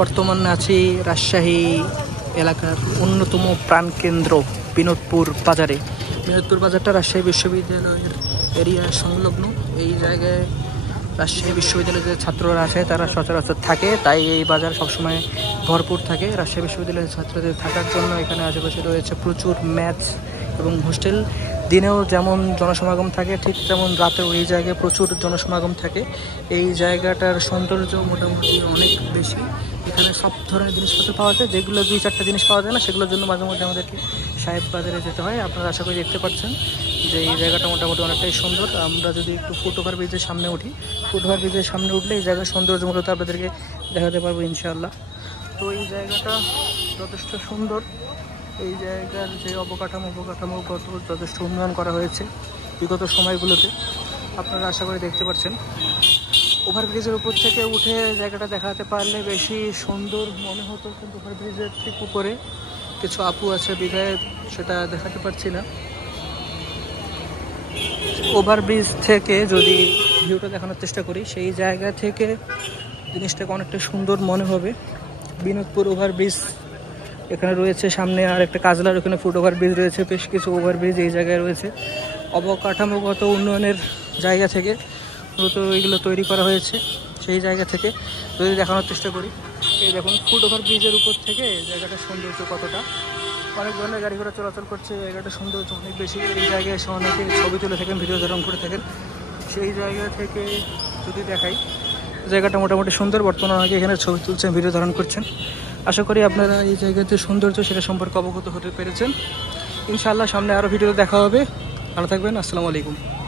বর্তমানে আছি রাজশাহী এলাকার অন্যতম প্রাণকেন্দ্র বিনোদপুর বাজারে। বিনোদপুর বাজারটা রাজশাহী বিশ্ববিদ্যালয়ের এরিয়া সংলগ্ন। এই জায়গায় রাজশাহী বিশ্ববিদ্যালয়ের যে ছাত্ররা আছে তারা সচরাচর থাকে, তাই এই বাজার সবসময় ভরপুর থাকে। রাজশাহী বিশ্ববিদ্যালয়ের ছাত্রদের থাকার জন্য এখানে আশেপাশে রয়েছে প্রচুর ম্যাচ এবং হোস্টেল। দিনেও যেমন জনসমাগম থাকে ঠিক তেমন রাতেও এই জায়গায় প্রচুর জনসমাগম থাকে। এই জায়গাটার সৌন্দর্য মোটামুটি অনেক বেশি। এখানে সব ধরনের জিনিসপত্র পাওয়া যায়, যেগুলো 2-4টা জিনিস পাওয়া যায় না, সেগুলোর জন্য মাঝে মধ্যে আমাদেরকে সাহেব বাজারে যেতে হয়। আপনারা আশা করি দেখতে পাচ্ছেন যে এই জায়গাটা মোটামুটি অনেকটাই সুন্দর। আমরা যদি একটু ফুটওভার ব্রিজের সামনে উঠি, ফুটওভার ব্রিজের সামনে উঠলে এই জায়গার সৌন্দর্য মূলত আপনাদেরকে দেখাতে পারবো ইনশাআল্লাহ। তো এই জায়গাটা যথেষ্ট সুন্দর। এই জায়গার যে অবকাঠামোগত যথেষ্ট উন্নয়ন করা হয়েছে বিগত সময়গুলোতে, আপনারা আশা করে দেখতে পাচ্ছেন। ওভারব্রিজের উপর থেকে উঠে জায়গাটা দেখাতে পারলে বেশি সুন্দর মনে হতো, কিন্তু ওভারব্রিজের ঠিক উপরে কিছু আপু আছে বিধায় সেটা দেখাতে পারছি না। ওভারব্রিজ থেকে যদি ভিউটা দেখানোর চেষ্টা করি, সেই জায়গা থেকে জিনিসটাকে অনেকটা সুন্দর মনে হবে। বিনোদপুর ওভারব্রিজ এখানে রয়েছে, সামনে আর একটা কাজলার ওখানে ফুট ওভারব্রিজ রয়েছে, বেশ কিছু ওভারব্রিজ এই জায়গায় রয়েছে। অবকাঠামোগত উন্নয়নের জায়গা থেকে মূলত এগুলো তৈরি করা হয়েছে। সেই জায়গা থেকে যদি দেখানোর চেষ্টা করি, এই দেখুন ফুট ওভারব্রিজের উপর থেকে জায়গাটার সৌন্দর্য কতটা। অনেক ধরনের গাড়ি ঘোড়া চলাচল করছে, জায়গাটার সৌন্দর্য অনেক বেশি। এই জায়গায় এসে অনেকে ছবি তুলে থাকেন, ভিডিও ধারণ করে থাকেন। সেই জায়গা থেকে যদি দেখাই, জায়গাটা মোটামুটি সুন্দর। বর্তমানে অনেকে এখানে ছবি তুলছেন, ভিডিও ধারণ করছেন। আশা করি আপনারা এই জায়গার যে সৌন্দর্য সেটা সম্পর্কে অবগত হতে পেরেছেন। ইনশাআল্লাহ সামনে আরও ভিডিও দেখা হবে। ভালো থাকবেন। আসসালামু আলাইকুম।